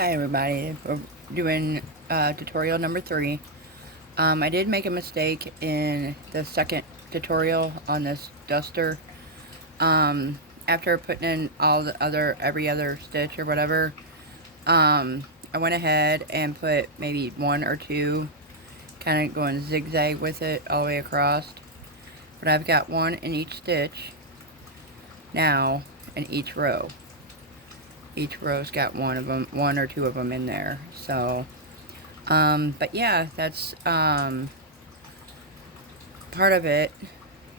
Hi everybody, we're doing tutorial number 3. I did make a mistake in the second tutorial on this duster. After putting in every other stitch or whatever, I went ahead and put maybe 1 or 2, kind of going zigzag with it all the way across. But I've got 1 in each stitch now in each row. Each row's got 1 or 2 of them in there. So, but yeah, that's part of it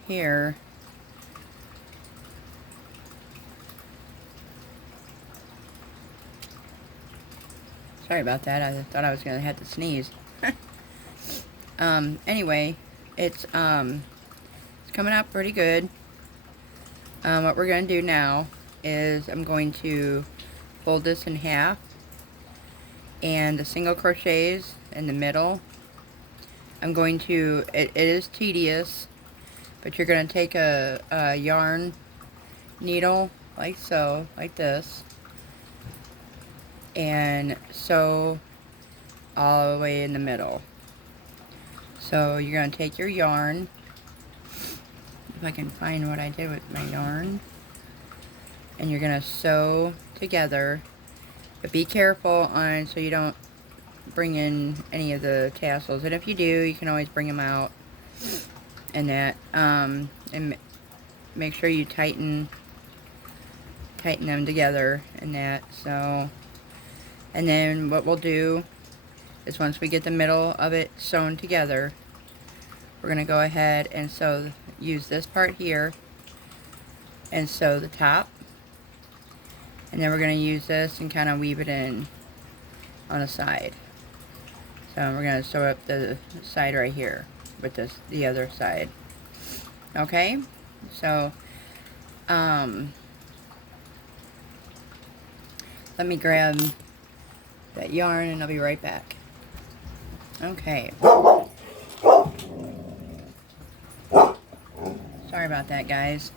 here. Sorry about that. I thought I was gonna have to sneeze. Anyway, it's coming out pretty good. What we're gonna do now is I'm going to fold this in half, and the single crochets in the middle, I'm going to, it is tedious, but you're going to take a yarn needle like so, like this, and sew all the way in the middle. So you're going to take your yarn, if I can find what I did with my yarn, and you're going to sew together, but be careful on so you don't bring in any of the tassels, and if you do, you can always bring them out, and that, and make sure you tighten them together and that. So, and then what we'll do is once we get the middle of it sewn together, we're going to go ahead and use this part here and sew the top, and then we're going to use this and kind of weave it in on the side. So we're going to sew up the side right here with the other side. Okay, so let me grab that yarn and I'll be right back. Okay. Sorry about that, guys.